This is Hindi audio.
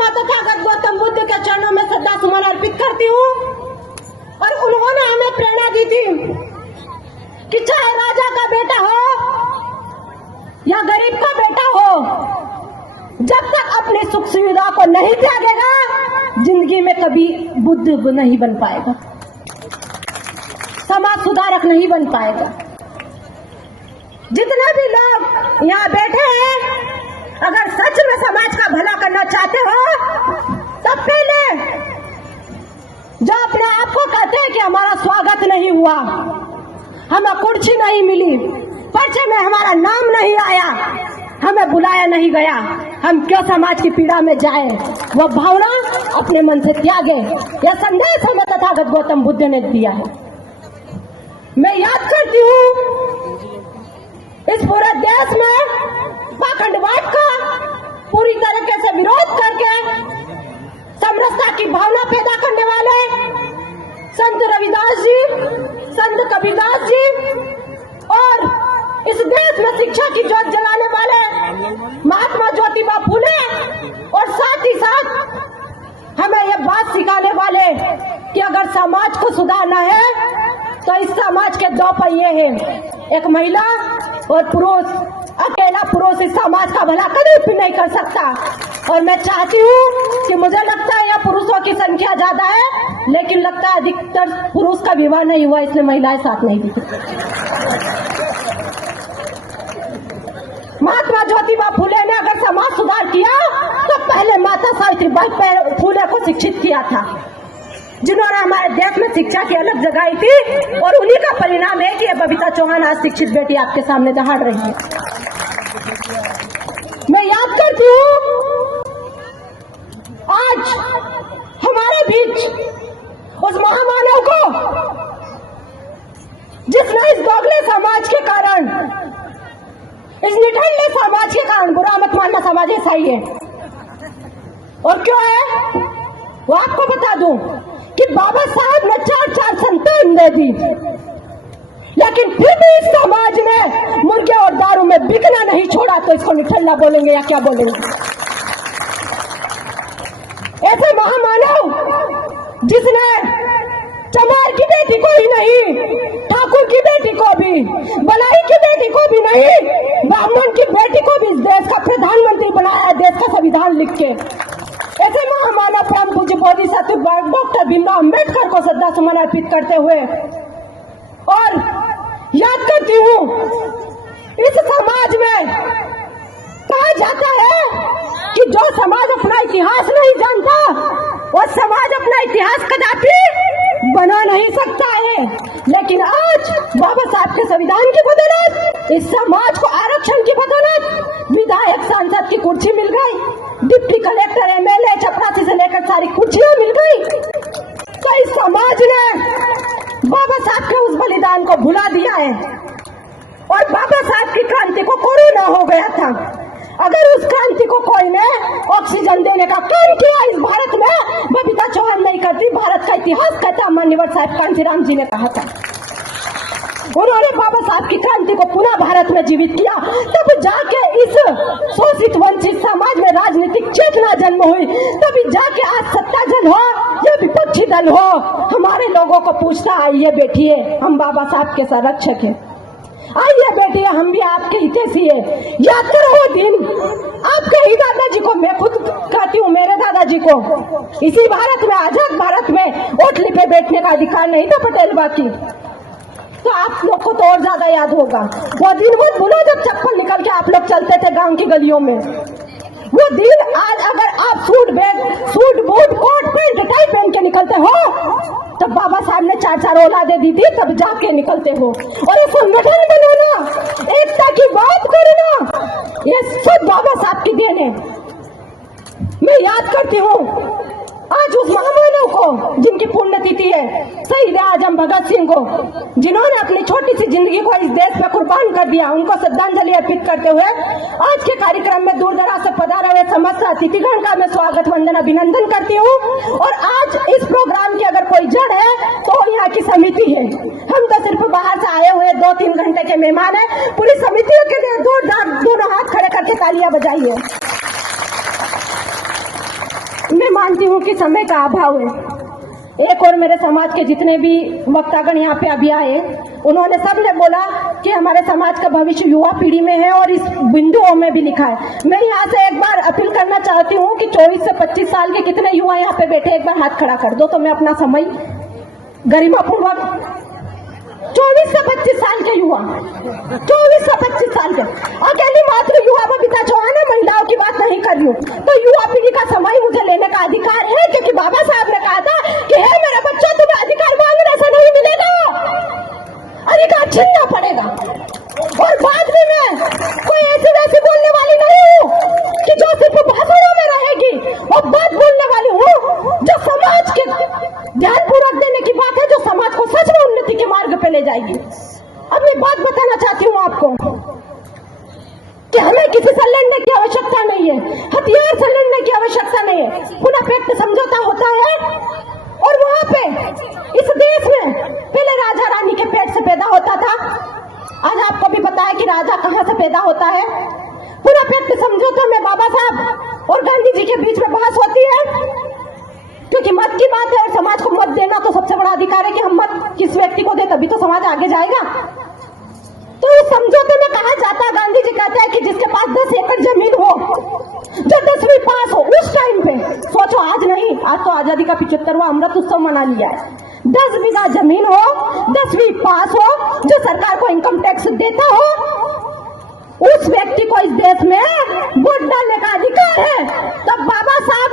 महात्मा तथागत गौतम बुद्ध के चरणों में श्रद्धा सुमन अर्पित करती हूँ। और उन्होंने हमें प्रेरणा दी थी कि चाहे राजा का बेटा हो या गरीब का बेटा हो, जब तक अपनी सुख सुविधा को नहीं त्यागेगा, जिंदगी में कभी बुद्ध नहीं बन पाएगा, समाज सुधारक नहीं बन पाएगा। जितने भी लोग यहाँ बैठे हैं, अगर सच में समाज का भला करना चाहते हो, तब पहले जो अपने आप को कहते हैं कि हमारा स्वागत नहीं हुआ, हमें कुर्सी नहीं मिली, पर्चे में हमारा नाम नहीं आया, हमें बुलाया नहीं गया, हम क्यों समाज की पीड़ा में जाए, वह भावना अपने मन से त्यागे। यह संदेश हमें तथागत गौतम बुद्ध ने दिया है। मैं याद करती हूँ, इस पूरे देश में पाखंडवाद का पूरी तरीके से विरोध करके समरसता की भावना पैदा करने वाले संत रविदास जी, संत कबीरदास जी और इस देश में शिक्षा की ज्योत जलाने वाले महात्मा ज्योतिबा फूले, और साथ ही साथ हमें यह बात सिखाने वाले कि अगर समाज को सुधारना है तो इस समाज के दो पहिए हैं, एक महिला और पुरुष। अकेला पुरुष इस समाज का भला कभी भी नहीं कर सकता। और मैं चाहती हूँ कि मुझे लगता है यहाँ पुरुषों की संख्या ज्यादा है, लेकिन लगता है अधिकतर पुरुष का विवाह नहीं हुआ, इसलिए महिलाएं साथ नहीं दी। महात्मा ज्योतिबा फूले ने अगर समाज सुधार किया तो पहले माता सावित्रीबाई फूले को शिक्षित किया था, जिन्होंने हमारे देश में शिक्षा की अलग जगाई थी। और उन्हीं का परिणाम है कि बबीता चौहान आज शिक्षित बेटी आपके सामने दहाड़ रही है। मैं याद करती हूँ, आज हमारे बीच उस महामानव को जिसने इस दोगले समाज के कारण, इस निठल्ले समाज के कारण, बुरा मत मानना समाज ऐसा ही है। और क्यों है वो आपको बता दूं कि बाबा साहब ने 4 संतान दे दी, लेकिन फिर भी इस समाज ने मुर्गे और दारू में बिकना नहीं छोड़ा, तो इसको निठल्ला बोलेंगे या क्या बोलेंगे? ऐसे महामानव जिसने चमार की बेटी को ही नहीं, ठाकुर की बेटी को भी, बलाई की बेटी को भी नहीं, ब्राह्मण की बेटी को भी इस देश का प्रधानमंत्री बनाया, देश का संविधान लिख के। ऐसे महामानव परम पूज्य बोधिसत्व डॉक्टर भीमराव अम्बेडकर को श्रद्धा सुमन अर्पित करते हुए और याद करती हूँ, इस समाज में कहा जाता है कि जो समाज अपना इतिहास नहीं जानता, वो समाज अपना इतिहास कदापि बना नहीं सकता है। लेकिन आज बाबा साहब के संविधान की बदौलत इस समाज को आरक्षण की बदौलत विधायक सांसद की कुर्सी मिल गई, डिप्टी कलेक्टर, एमएलए, चपरासी से लेकर सारी कुर्सियां मिल गई। तो इस समाज ने बाबा साहब के उस बलिदान को भुला दिया है और बाबा साहब की क्रांति को कोरोना हो गया था। अगर उस क्रांति को कोई ने ऑक्सीजन देने का काम किया इस भारत में, बबीता चौहान नहीं करती, भारत का इतिहास कहता, मान्यवर साहब कांशीराम जी ने कहा था। उन्होंने बाबा साहब की क्रांति को पुनः भारत में जीवित किया, तब जाके इस शोषित वंचित समाज में राजनीतिक चेतना जन्म हुई, तभी जाके आज सत्ता दल हो या विपक्षी दल हो, हमारे लोगों को पूछता, आइए बैठिए, हम बाबा साहब के संरक्षक हैं, आइए बैठिए, हम भी आपके हितैषी है। याद करो वो दिन, आपके ही दादाजी को, मैं खुद कहती हूँ मेरे दादाजी को इसी भारत में, आजाद भारत में ओटली पे बैठने का अधिकार नहीं था पटेल बाकी, तो आप लोग को तो और ज्यादा याद होगा। वो दिन मत भूलो जब चप्पल निकल के आप लोग चलते थे गांव की गलियों में। वो दिन आज अगर आप suit boot coat pant tie पहन के निकलते हो, तब बाबा साहब ने 4 औलादे दी थी, तब जाके निकलते हो। और ये संगठन बनाना, एकता की बात करना, ये सब बाबा साहब की देन है। मैं याद करती हूँ आज उस महामानव को जिनकी पुण्यतिथि है, शहीद आजम भगत सिंह को, जिन्होंने अपनी छोटी सी जिंदगी को इस देश में कुर्बान कर दिया, उनको श्रद्धांजलि अर्पित करते हुए आज के कार्यक्रम में दूर दराज से पधारे हुए समस्त अतिथिगण का मैं स्वागत वंदन अभिनंदन करती हूँ। और आज इस प्रोग्राम की अगर कोई जड़ है तो यहाँ की समिति है। हम तो सिर्फ बाहर से आए हुए 2-3 घंटे के मेहमान है। पूरी समितियों के लिए 2 हाथ खड़े करके तालियां बजाइए। जानती हूँ कि समय का अभाव है। एक और मेरे समाज के जितने भी वक्तागण यहाँ पे अभी आए, उन्होंने सबने बोला कि हमारे समाज का भविष्य युवा पीढ़ी में है और इस बिंदुओं में भी लिखा है। मैं यहाँ से एक बार अपील करना चाहती हूँ कि 24 से 25 साल के कितने युवा यहाँ पे बैठे, एक बार हाथ खड़ा कर दो तो मैं अपना समय गरिमापूर्वक 24 से 25 साल के युवा, 24 से 25 साल के अकेली मात्र युवा बबीता चौहान है, महिलाओं की बात नहीं कर रही हूँ। तो युवा पीढ़ी का समय मुझे लेने का अधिकार है, क्योंकि बाबा साहब ने कहा था कि हे मेरा बच्चा, तुम्हें अधिकार मांगने से नहीं मिलेगा, अधिकार छीनना पड़ेगा। और बाद में मैं कोई ऐसी वैसी बोलने वाली नहीं हूँ कि जो सिर्फ भाषणों में रहेगी, और बात बोलने वाली हूँ जो समाज के ध्यानपूर्वक देने की बात है, जो समाज को सच में उन्नति के मार्ग पे ले जाएगी। अब मैं बात बताना चाहती हूँ आपको कि हमें किसी से लड़ने की आवश्यकता नहीं है, हथियार से लड़ने की आवश्यकता नहीं है। पुनः पेक्ट समझौता होता है और वहां पे इस देश में पहले राजा रानी के पेट से पैदा होता था। आज आपको भी पता है कि राजा कहां से पैदा होता है। पुनः पेक्ट समझौते में बाबा साहब और गांधी जी के बीच में बहस होती है, क्योंकि मत की बात है और समाज को मत देना तो सबसे बड़ा अधिकार है कि हम मत किस व्यक्ति को दे, तभी तो समाज आगे जाएगा। तो उस समझौते में कहा जाता है, गांधी जी कहते हैं कि जिसके पास 10 एकड़ जमीन हो, जो 10वीं पास हो, उस टाइम पे सोचो, आज नहीं, आज तो आजादी का 75वां अमृत उत्सव मना लिया है। 10 बीघा जमीन हो, 10वीं पास हो, जो सरकार को इनकम टैक्स देता हो, उस व्यक्ति को इस देश में वोट डालने का अधिकार है। तब बाबा साहब